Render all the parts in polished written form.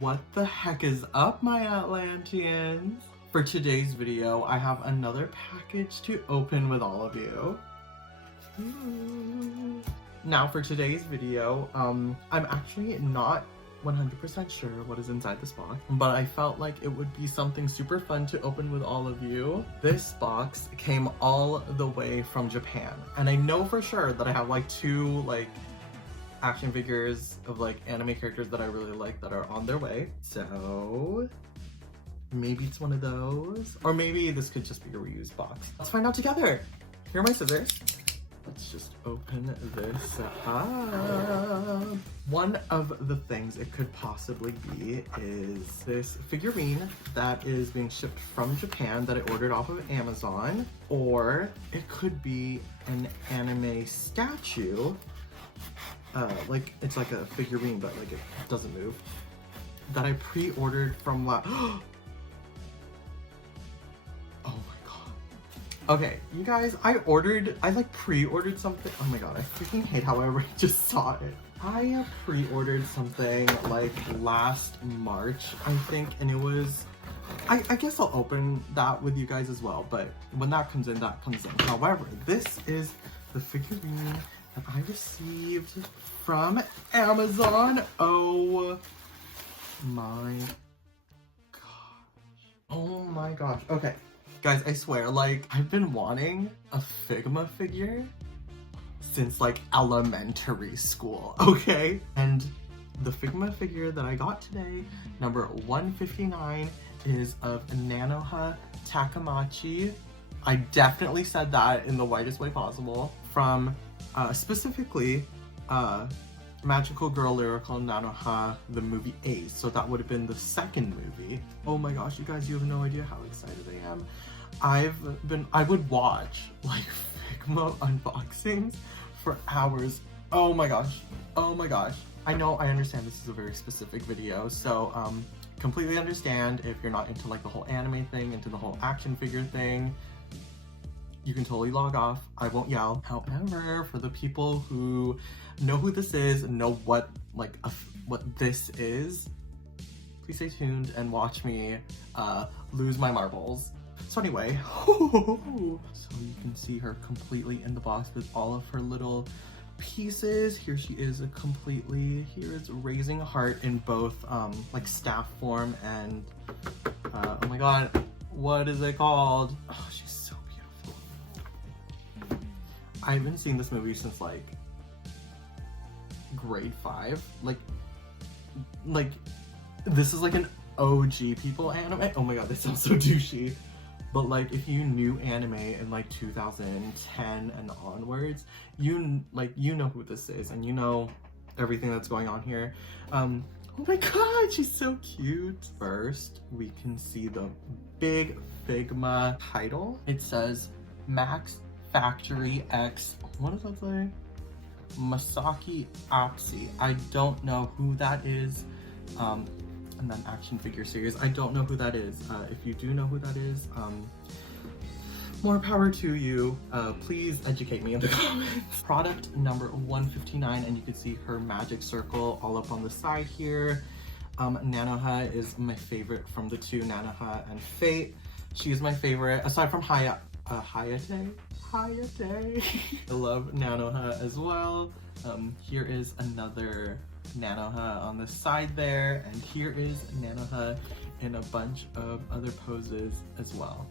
What the heck is up, my Atlanteans? For today's video, I have another package to open with all of you. Now for today's video, I'm actually not 100% sure what is inside this box, but I felt like it would be something super fun to open with all of you. This box came all the way from Japan, and I know for sure that I have like two action figures of anime characters that I really like that are on their way. So maybe it's one of those, or maybe this could just be a reused box. Let's find out together. Here are my scissors. Let's just open this up. One of the things it could possibly be is this figurine that is being shipped from Japan that I ordered off of Amazon, or it could be an anime statue. It's like a figurine, but it doesn't move, that I pre-ordered from oh my god. Okay, you guys, I pre-ordered something. Oh my god, I freaking hate how I just saw it. I pre-ordered something last March, I think, and it was, I guess I'll open that with you guys as well, but when that comes in, that comes in. However, this is the figurine that I received from Amazon. Oh my gosh. Oh my gosh. Okay, guys, I swear, I've been wanting a Figma figure since elementary school, okay? And the Figma figure that I got today, number 159, is of Nanoha Takamachi. I definitely said that in the whitest way possible. From specifically Magical Girl Lyrical Nanoha, the movie Ace. So that would have been the second movie. Oh my gosh, you guys, you have no idea how excited I am. I would watch Figma unboxings for hours. Oh my gosh. Oh my gosh. I know, I understand this is a very specific video, so completely understand if you're not into the whole anime thing, into the whole action figure thing. You can totally log off. I won't yell. However, for the people who know who this is, know what this is, please stay tuned and watch me lose my marbles. So anyway, so you can see her completely in the box with all of her little pieces. Here she is completely. Here is Raising a Heart in both staff form and oh my god, what is it called? Oh, she's so beautiful. I've been seeing this movie since grade 5. This is an OG people anime. Oh my god, this sounds so douchey. But if you knew anime in 2010 and onwards, you know who this is, and you know everything that's going on here. Oh my god, she's so cute. First, we can see the big Figma title. It says Max Factory X. What does that say? Masaki Apsi. I don't know who that is. And then action figure series. I don't know who that is. If you do know who that is, more power to you. Please educate me in the comments. Product number 159, and you can see her magic circle all up on the side here. Nanoha is my favorite from the two, Nanoha and Fate. She is my favorite, aside from Hayate. Hayate. I love Nanoha as well. Here is another Nanoha on the side there, and here is Nanoha in a bunch of other poses as well.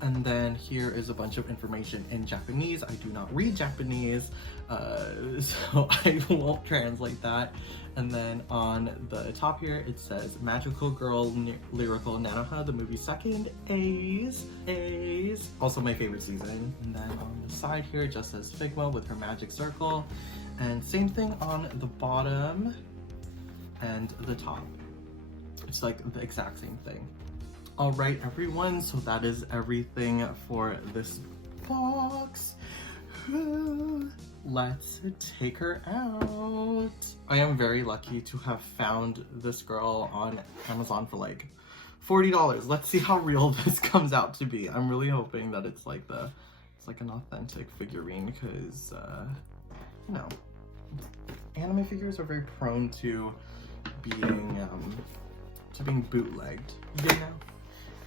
And then here is a bunch of information in Japanese. I do not read Japanese, so I won't translate that. And then on the top here, it says Magical Girl Lyrical Nanoha, the movie second, A's. Also my favorite season. And then on the side here, it just says Figma with her magic circle. And same thing on the bottom and the top. It's the exact same thing. All right, everyone, so that is everything for this box. Let's take her out. I am very lucky to have found this girl on Amazon for $40. Let's see how real this comes out to be. I'm really hoping that it's an authentic figurine, because you know, anime figures are very prone to being bootlegged.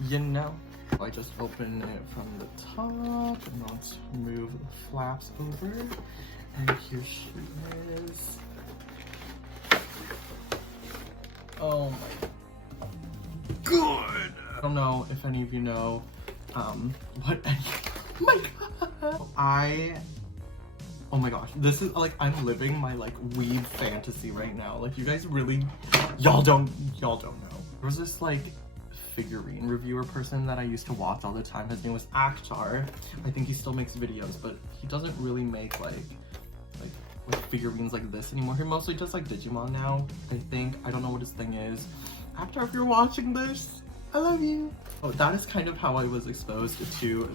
You know. I just open it from the top, and let's move the flaps over. And here she is. Oh my god! I don't know if any of you know what any. Oh my god! Oh my gosh, this is like, I'm living my like weeb fantasy right now. Like, you guys really, y'all don't know. There was this like figurine reviewer person that I used to watch all the time. His name was Akhtar. I think he still makes videos, but he doesn't really make like figurines like this anymore. He mostly does like Digimon now, I think. I don't know what his thing is. Akhtar, if you're watching this, I love you. Oh, that is kind of how I was exposed to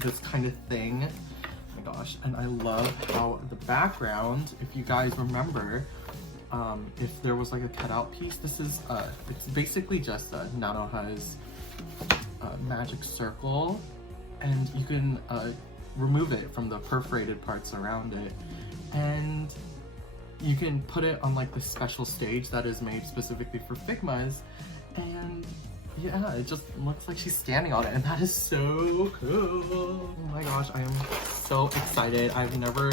this kind of thing. Oh my gosh, and I love how the background, if you guys remember, if there was like a cutout piece, this is it's basically just Nanoha's magic circle, and you can remove it from the perforated parts around it, and you can put it on like this special stage that is made specifically for Figmas, and yeah, it just looks like she's standing on it, and that is so cool. Oh my gosh, I am so excited. I've never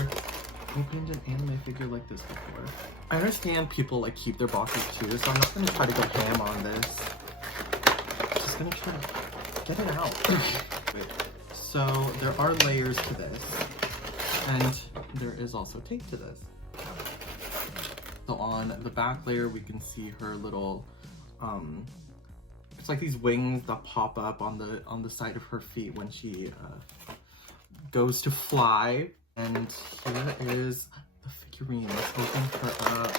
opened an anime figure like this before. I understand people like keep their boxes too, so I'm not gonna try to go ham on this. I'm just gonna try to get it out. So there are layers to this, and there is also tape to this. So on the back layer, we can see her little, it's like these wings that pop up on the side of her feet when she goes to fly. And here is the figurine. Let's open her up.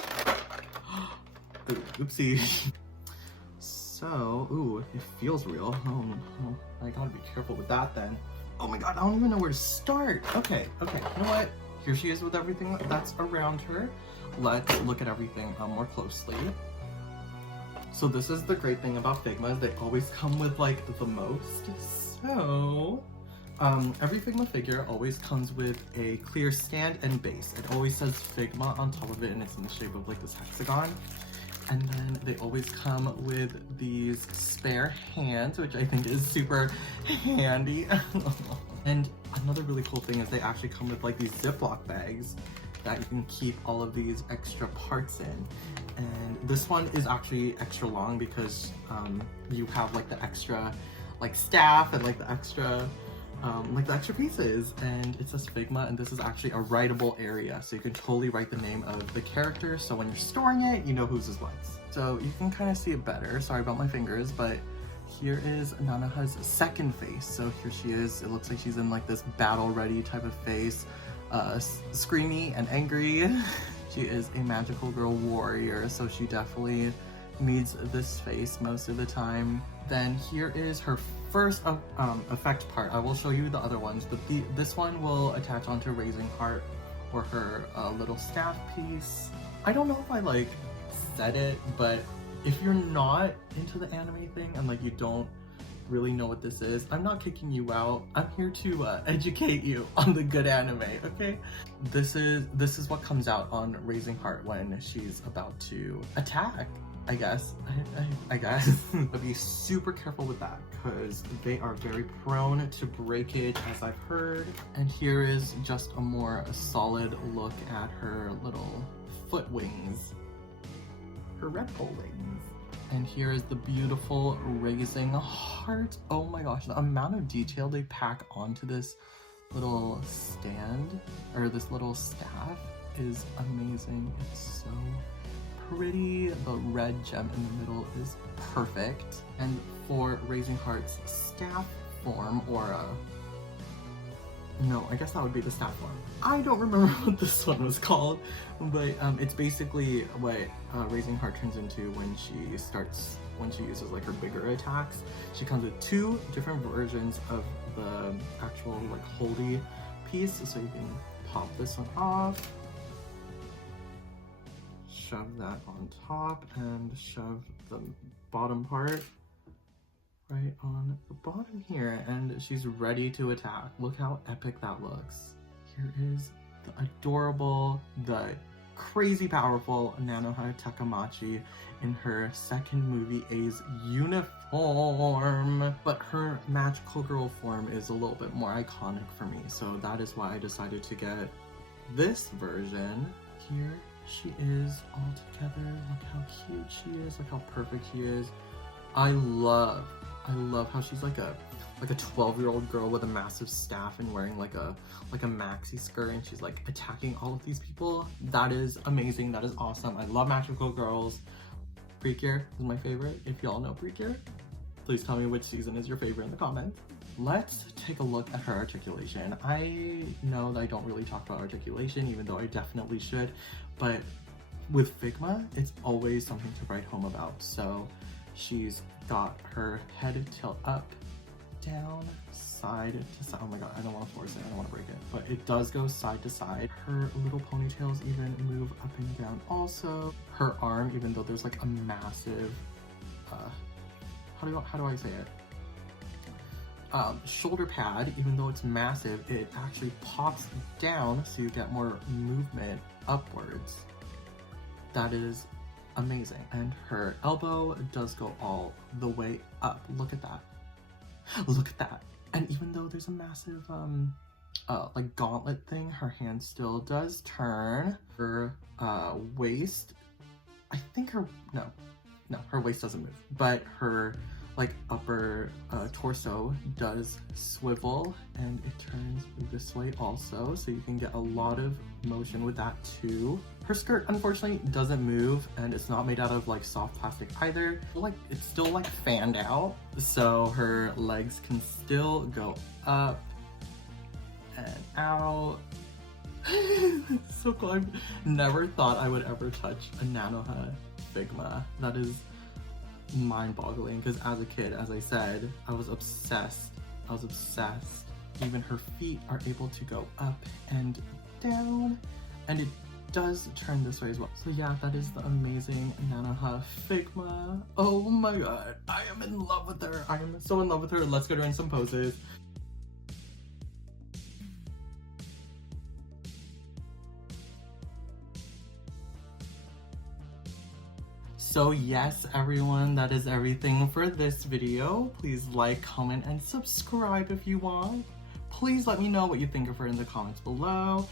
Ooh, oopsie. So, ooh, it feels real. Oh, I gotta be careful with that then. Oh my god, I don't even know where to start. Okay, you know what? Here she is with everything that's around her. Let's look at everything more closely. So this is the great thing about Figma, they always come with like the most. So, every Figma figure always comes with a clear stand and base. It always says Figma on top of it, and it's in the shape of like this hexagon. And then they always come with these spare hands, which I think is super handy. And another really cool thing is they actually come with like these Ziploc bags that you can keep all of these extra parts in. And this one is actually extra long because you have like the extra like staff and like the extra pieces, and it says Figma, and this is actually a writable area, so you can totally write the name of the character, so when you're storing it, you know whose is what. So you can kind of see it better. Sorry about my fingers, but here is Nanoha's second face. So here she is. It looks like she's in like this battle ready type of face, screamy and angry. She is a magical girl warrior, so she definitely needs this face most of the time. Then here is her first effect part. I will show you the other ones, but this one will attach onto Raising Heart or her little staff piece. I don't know if I like said it, but if you're not into the anime thing and like you don't really know what this is, I'm not kicking you out. I'm here to educate you on the good anime, okay? This is what comes out on Raising Heart when she's about to attack. I guess. But be super careful with that because they are very prone to breakage, as I've heard. And here is just a more solid look at her little foot wings, her red pole wings. And here is the beautiful Raising Heart. Oh my gosh, the amount of detail they pack onto this little stand, or this little staff, is amazing. It's so pretty. The red gem in the middle is perfect. And for Raising Heart's staff form, or no, I guess that would be the staff form. I don't remember what this one was called, but it's basically what Raising Heart turns into when she uses like her bigger attacks. She comes with two different versions of the actual like holy piece, so you can pop this one off, shove that on top, and shove the bottom part right on the bottom here, and she's ready to attack. Look how epic that looks. Here is the adorable, the crazy powerful Nanoha Takamachi in her second movie A's uniform. But her magical girl form is a little bit more iconic for me, so that is why I decided to get this version. Here she is all together. Look how cute she is, look how perfect she is. I love how she's like a 12-year-old girl with a massive staff and wearing like a maxi skirt, and she's like attacking all of these people. That is amazing. That is awesome. I love magical girls. Precure is my favorite. If y'all know Precure, please tell me which season is your favorite in the comments. Let's take a look at her articulation. I know that I don't really talk about articulation, even though I definitely should, but with Figma, it's always something to write home about. So she's got her head tilt up, down, side to side. Oh my god, I don't want to force it, I don't want to break it, but it does go side to side. Her little ponytails even move up and down also. Her arm, even though there's like a massive, how do I say it? Shoulder pad, even though it's massive, it actually pops down so you get more movement upwards. That is amazing. And her elbow does go all the way up. Look at that. Look at that. And even though there's a massive like gauntlet thing, her hand still does turn. Her waist, I think her waist doesn't move, but her like upper torso does swivel, and it turns this way also, so you can get a lot of motion with that too. Her skirt unfortunately doesn't move, and it's not made out of like soft plastic either. Like it's still like fanned out, so her legs can still go up and out. So cool. I never thought I would ever touch a Nanoha Figma. That is mind-boggling, because as a kid, as I said, I was obsessed. Even her feet are able to go up and down, and it does turn this way as well. So yeah, that is the amazing Nanoha Figma. Oh my god, I am in love with her. I am so in love with her. Let's get her in some poses. So yes, everyone, that is everything for this video. Please like, comment, and subscribe if you want. Please let me know what you think of her in the comments below.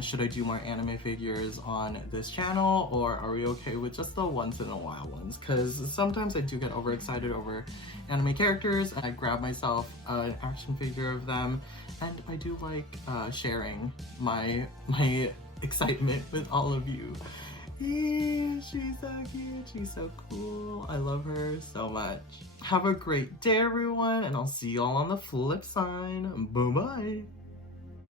Should I do more anime figures on this channel, or are we okay with just the once in a while ones? Because sometimes I do get overexcited over anime characters, and I grab myself an action figure of them, and I do like sharing my excitement with all of you. She's so cute, she's so cool. I love her so much. Have a great day, everyone, and I'll see y'all on the flip side. Bye-bye.